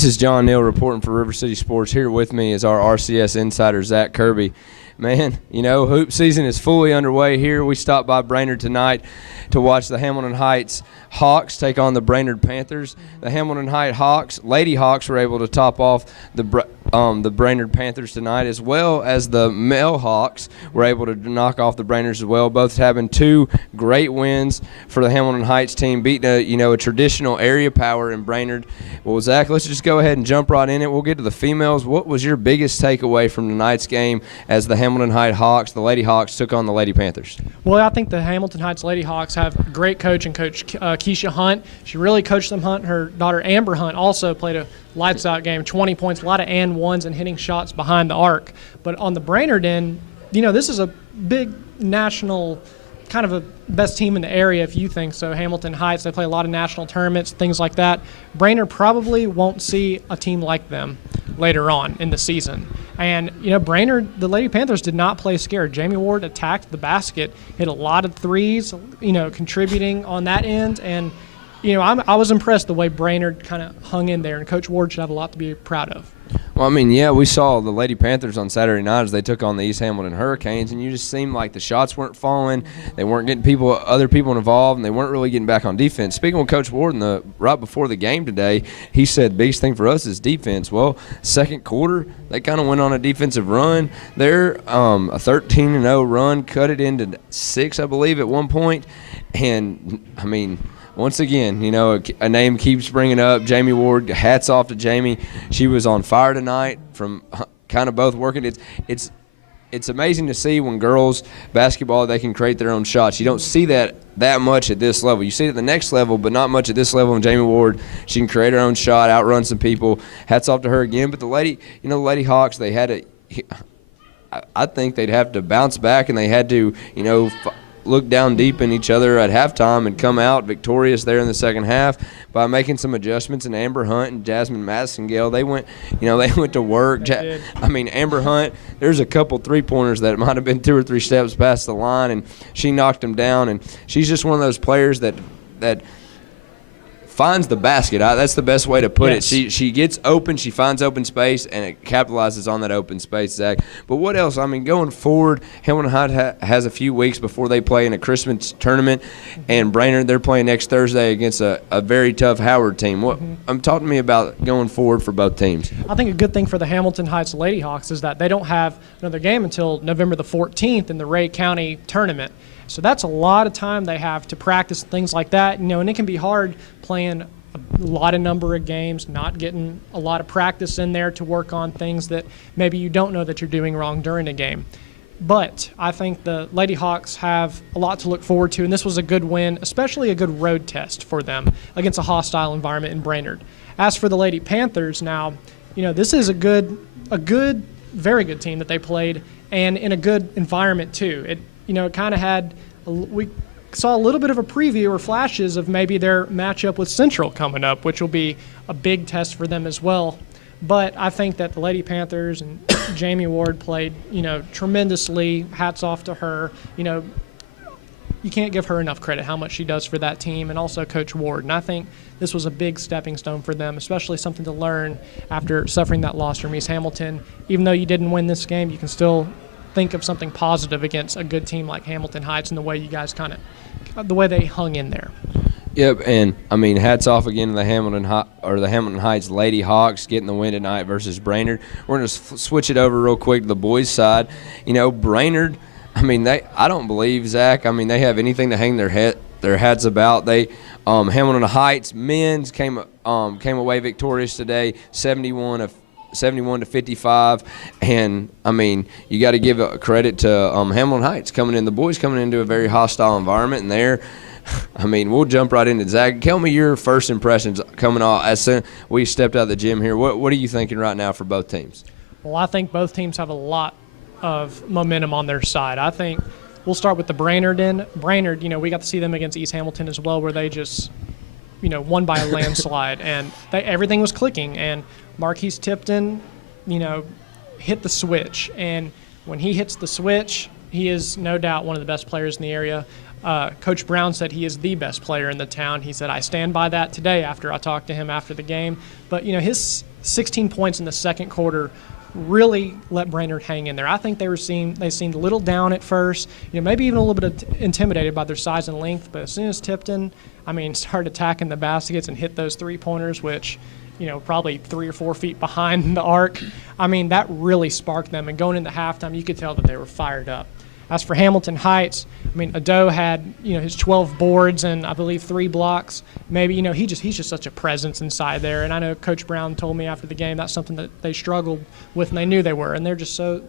This is John Neal reporting for River City Sports. Here with me is our RCS insider, Zach Kirby. Man, hoop season is fully underway here. We stopped by Brainerd tonight to watch the Hamilton Heights Hawks take on the Brainerd Panthers. The Hamilton Heights Hawks, Lady Hawks, were able to top off the Brainerd Panthers tonight, as well as the male Hawks were able to knock off the Brainerders as well, both having two great wins for the Hamilton Heights team, beating a traditional area power in Brainerd. Well, Zach, let's just go ahead and jump right in it. We'll get to the females. What was your biggest takeaway from tonight's game as the Hamilton Heights Hawks, the Lady Hawks, took on the Lady Panthers? Well, I think the Hamilton Heights Lady Hawks have a great coach in Coach Keisha Hunt. She really coached them. Hunt, her daughter Amber Hunt, also played a lights-out game, 20 points, a lot of and ones and hitting shots behind the arc. But on the Brainerd end, this is a big national kind of a best team in the area, if you think so. Hamilton Heights, they play a lot of national tournaments, things like that. Brainerd probably won't see a team like them later on in the season. And, Brainerd, the Lady Panthers did not play scared. Jamie Ward attacked the basket, hit a lot of threes, contributing on that end. And, I was impressed the way Brainerd kind of hung in there, and Coach Ward should have a lot to be proud of. Well, we saw the Lady Panthers on Saturday night as they took on the East Hamilton Hurricanes, and you just seemed like the shots weren't falling. They weren't getting other people involved, and they weren't really getting back on defense. Speaking with Coach Ward right before the game today, he said the biggest thing for us is defense. Well, second quarter, they kind of went on a defensive run. They're a 13-0 run, cut it into 6, I believe, at one point. And, once again, a name keeps bringing up, Jamie Ward. Hats off to Jamie. She was on fire tonight from kind of both working. It's amazing to see when girls basketball, they can create their own shots. You don't see that much at this level. You see it at the next level, but not much at this level. And Jamie Ward, she can create her own shot, outrun some people. Hats off to her again. But the Lady Hawks, they had I think they'd have to bounce back, and they had to, look down deep in each other at halftime and come out victorious there in the second half by making some adjustments. And Amber Hunt and Jasmine Madison-Gale, they went to work. Amber Hunt, there's a couple three-pointers that might have been 2 or 3 steps past the line, and she knocked them down. And she's just one of those players that finds the basket. That's the best way to put it. She gets open, she finds open space, and it capitalizes on that open space, Zach. But what else? Going forward, Hamilton Heights has a few weeks before they play in a Christmas tournament, and Brainerd, they're playing next Thursday against a very tough Howard team. Talk to me about going forward for both teams. I think a good thing for the Hamilton Heights Lady Hawks is that they don't have another game until November the 14th in the Ray County tournament. So that's a lot of time they have to practice things like that, and it can be hard playing a lot of number of games, not getting a lot of practice in there to work on things that maybe you don't know that you're doing wrong during a game. But I think the Lady Hawks have a lot to look forward to, and this was a good win, especially a good road test for them against a hostile environment in Brainerd. As for the Lady Panthers now, this is a very good team that they played, and in a good environment too. It kind of had we saw a little bit of a preview or flashes of maybe their matchup with Central coming up, which will be a big test for them as well. But I think that the Lady Panthers and Jamie Ward played, tremendously. Hats off to her. You can't give her enough credit how much she does for that team, and also Coach Ward. And I think this was a big stepping stone for them, especially something to learn after suffering that loss from East Hamilton. Even though you didn't win this game, you can still think of something positive against a good team like Hamilton Heights and the way you guys the way they hung in there. Yep, and hats off again to the Hamilton Heights Lady Hawks getting the win tonight versus Brainerd. We're going to switch it over real quick to the boys' side. Brainerd, I don't believe, Zach, they have anything to hang their hats about. They Hamilton Heights men's came away victorious today, 71 to 55, and you got to give credit to Hamilton Heights the boys coming into a very hostile environment, and there, we'll jump right into Zach. Tell me your first impressions coming off as soon we stepped out of the gym here. What are you thinking right now for both teams? Well, I think both teams have a lot of momentum on their side. I think we'll start with the Brainerd end. Brainerd, we got to see them against East Hamilton as well, where they just won by a landslide, and everything was clicking, and Marquise Tipton, hit the switch. And when he hits the switch, he is no doubt one of the best players in the area. Coach Brown said he is the best player in the town. He said, I stand by that today after I talked to him after the game. But, his 16 points in the second quarter really let Brainerd hang in there. I think they seemed a little down at first, maybe even a little bit intimidated by their size and length. But as soon as Tipton, started attacking the baskets and hit those 3-pointers, which, probably 3 or 4 feet behind the arc, that really sparked them. And going into halftime, you could tell that they were fired up. As for Hamilton Heights, Ado had, his 12 boards and I believe 3 blocks. Maybe, he's just such a presence inside there. And I know Coach Brown told me after the game that's something that they struggled with, and they knew they were. And they're just so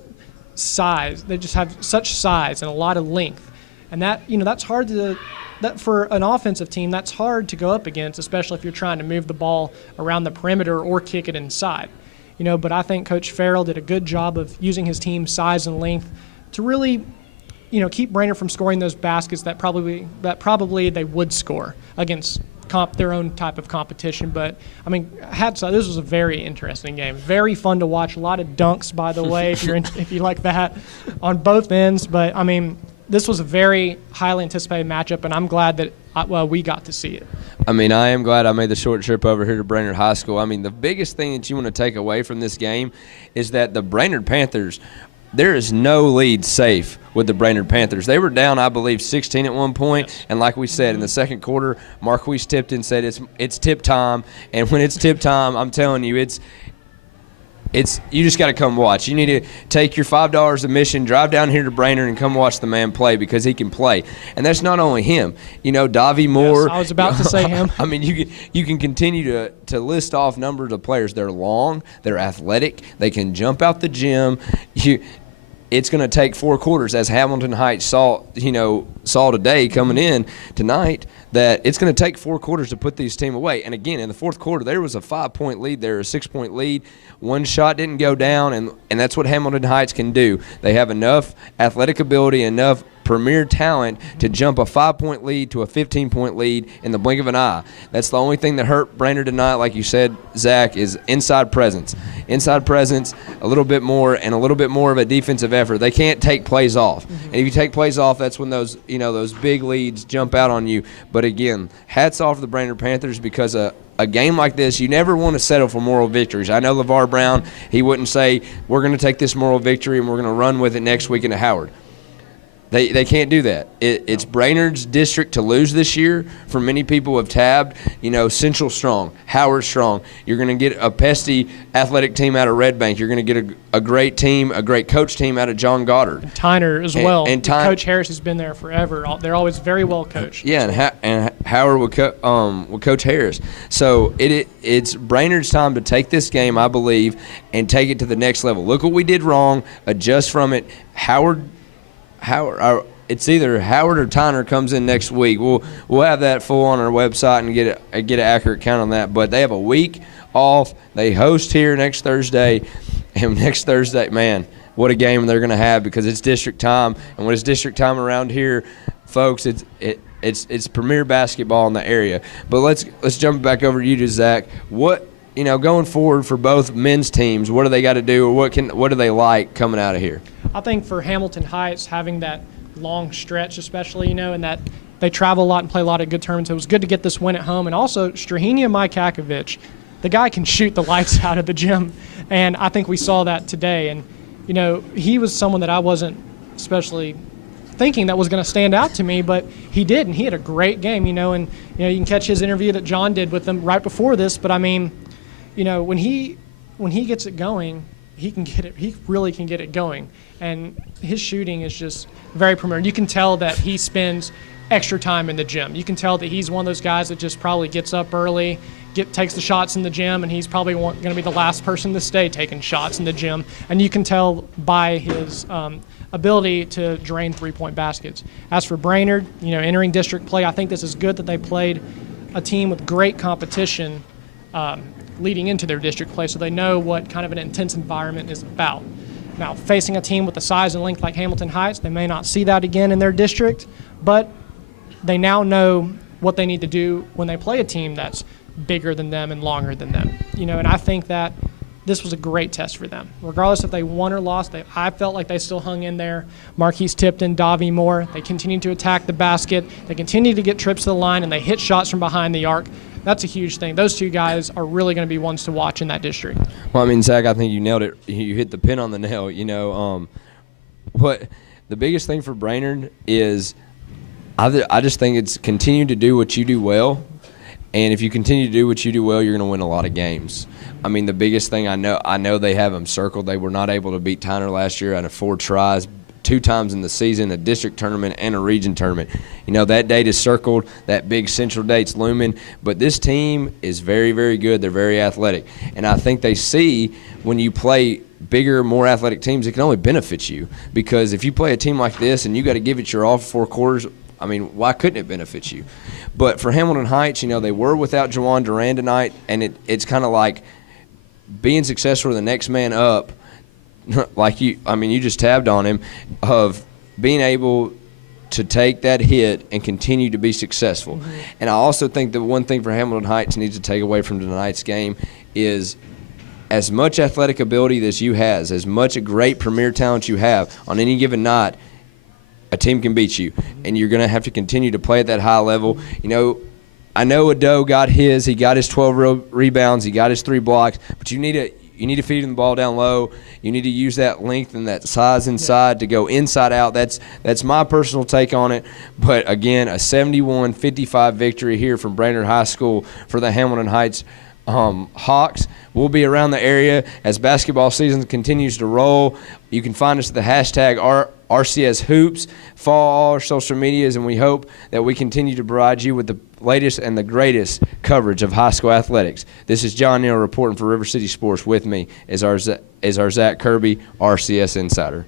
size. They just have such size and a lot of length. And that, that's hard that for an offensive team, that's hard to go up against, especially if you're trying to move the ball around the perimeter or kick it inside. But I think Coach Farrell did a good job of using his team's size and length to really keep Brainerd from scoring those baskets that probably they would score against their own type of competition. But this was a very interesting game, very fun to watch. A lot of dunks, by the way, if you like that, on both ends. But this was a very highly anticipated matchup, and I'm glad that we got to see it. I am glad I made the short trip over here to Brainerd High School. The biggest thing that you want to take away from this game is that the Brainerd Panthers, there is no lead safe with the Brainerd Panthers. They were down, I believe, 16 at one point. Yes. And like we said, in the second quarter, Marquise Tipton said it's tip time. And when it's tip time, I'm telling you, it's you just got to come watch. You need to take your $5 admission, drive down here to Brainerd, and come watch the man play because he can play. And that's not only him. Davy Moore. Yes, I was about to say him. You can continue to list off numbers of players. They're long, they're athletic, they can jump out the gym. It's going to take 4 quarters, as Hamilton Heights saw today coming in tonight, that it's going to take 4 quarters to put these team away. And again, in the fourth quarter, there was a 5-point lead there, a 6-point lead. One shot didn't go down, and that's what Hamilton Heights can do. They have enough athletic ability, enough premier talent to jump a 5-point lead to a 15-point lead in the blink of an eye. That's the only thing that hurt Brainerd tonight, like you said, Zach, is inside presence. Inside presence, a little bit more, and a little bit more of a defensive effort. They can't take plays off. Mm-hmm. And if you take plays off, that's when those big leads jump out on you. But again, hats off to the Brainerd Panthers, because a game like this, you never want to settle for moral victories. I know LeVar Brown, he wouldn't say, we're going to take this moral victory and we're going to run with it next week into Howard. They can't do that. It's Brainerd's district to lose this year. For many people have tabbed, Central strong, Howard strong. You're going to get a pesty athletic team out of Red Bank. You're going to get a great team, a great coach team out of John Goddard. And Tyner as well. And Coach Harris has been there forever. They're always very well coached. Yeah, and Howard will Coach Harris. So it's Brainerd's time to take this game, I believe, and take it to the next level. Look what we did wrong, adjust from it. It's either Howard or Tyner comes in next week. We'll have that full on our website and get an accurate count on that. But they have a week off. They host here next Thursday, and next Thursday, man, what a game they're going to have, because it's district time. And when it's district time around here, folks, it's premier basketball in the area. But let's jump back over to you, Zach. What, going forward for both men's teams, what do they got to do, or what do they like coming out of here? I think for Hamilton Heights, having that long stretch especially, and that they travel a lot and play a lot of good tournaments, it was good to get this win at home. And also, Strahenia Majkakovic, the guy can shoot the lights out of the gym, and I think we saw that today. And, he was someone that I wasn't especially thinking that was going to stand out to me, but he did, and he had a great game, and, you can catch his interview that John did with him right before this. But, when he gets it going, he really can get it going. And his shooting is just very premier. You can tell that he spends extra time in the gym. You can tell that he's one of those guys that just probably gets up early, takes the shots in the gym, and he's probably going to be the last person to stay taking shots in the gym. And you can tell by his ability to drain 3-point baskets. As for Brainerd, entering district play, I think this is good that they played a team with great competition leading into their district play, so they know what kind of an intense environment is about. Now, facing a team with the size and length like Hamilton Heights, they may not see that again in their district, but they now know what they need to do when they play a team that's bigger than them and longer than them. And I think that this was a great test for them. Regardless if they won or lost, I felt like they still hung in there. Marquise Tipton, Davi Moore, they continued to attack the basket. They continued to get trips to the line, and they hit shots from behind the arc. That's a huge thing. Those two guys are really going to be ones to watch in that district. Well, I mean, Zach, I think you nailed it. You hit the pin on the nail. What the biggest thing for Brainerd is I just think it's continue to do what you do well. And if you continue to do what you do well, you're going to win a lot of games. I mean, the biggest thing I know they have them circled. They were not able to beat Tyner last year out of 4 tries, 2 times in the season, a district tournament and a region tournament. That date is circled. That big central date's looming. But this team is very, very good. They're very athletic. And I think they see when you play bigger, more athletic teams, it can only benefit you. Because if you play a team like this and you got to give it your all for 4 quarters, I mean, why couldn't it benefit you? But for Hamilton Heights, they were without Jawan Duran tonight, and it's kind of like being successful the next man up, like you just tabbed on him, of being able to take that hit and continue to be successful. Mm-hmm. And I also think the one thing for Hamilton Heights needs to take away from tonight's game is as much athletic ability as you has, as much a great premier talent you have on any given night, a team can beat you, and you're going to have to continue to play at that high level. I know Ado got his. He got his 12 rebounds. He got his 3 blocks. But you need to feed him the ball down low. You need to use that length and that size inside to go inside out. That's my personal take on it. But, again, a 71-55 victory here from Brainerd High School for the Hamilton Heights Hawks. We'll be around the area as basketball season continues to roll. You can find us at the hashtag RCS Hoops. Follow all our social medias, and we hope that we continue to provide you with the latest and the greatest coverage of high school athletics. This is John Neal reporting for River City Sports. With me is our Zach Kirby, RCS Insider.